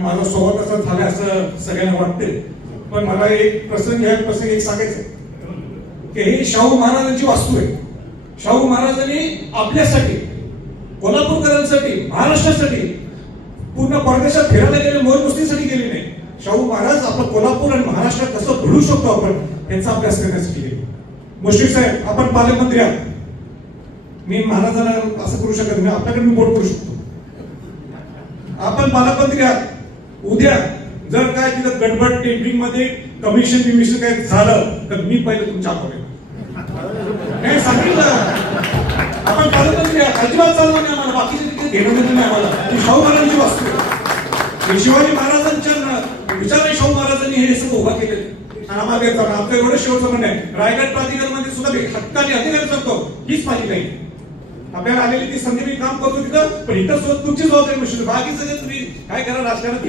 माझा स्वभाव कसा झाला असं सगळ्यांना वाटते, पण मला एक प्रसंग एक सांगायचं की हे शाहू महाराजांची वास्तू आहे. शाहू महाराजांनी आपल्यासाठी, कोल्हापूरकरांसाठी, महाराष्ट्रासाठी, पूर्ण परदेशात फिरायला गेले, मौज मस्तीसाठी गेले नाही. शाहू महाराज आपलं कोल्हापूर आणि महाराष्ट्रात कसं घडू शकतो आपण याचा अभ्यास करण्यासाठी गेले. मुश्रीफ साहेब, आपण पालकमंत्री आहात. मी महाराजांना असं करू शकत नाही, आपल्याकडे मी बोट करू शकतो. आपण पालकमंत्री आहात. उद्या जर काय तिथं गडबड टेंडरिंग मध्ये कमिशन बिमिशन काय झालं तर मी पहिले तुमच्या नाही सांगितलं. आपण पालकमंत्री आहात, अजिबात चालणार नाही आम्हाला, बाकीचे तिथे घेणं नाही आम्हाला. ही शाहू महाराजांची वास्तू आहे. शिवाजी महाराजांच्या विचाराने शाहू महाराजांनी हे सगळं उभा केले आणि आम्हाला देतात. आपलं एवढं शेवटचं म्हणणं आहे, रायगड प्राधिकरणामध्ये सुद्धा हक्काने अधिकार करतो, हीच माझी नाही. आपल्याला आलेली ती संधी मी काम करतो तिथं, पण इथं तुमची जबाबदारी. बाकी सगळं तुम्ही काय करा राजकारण.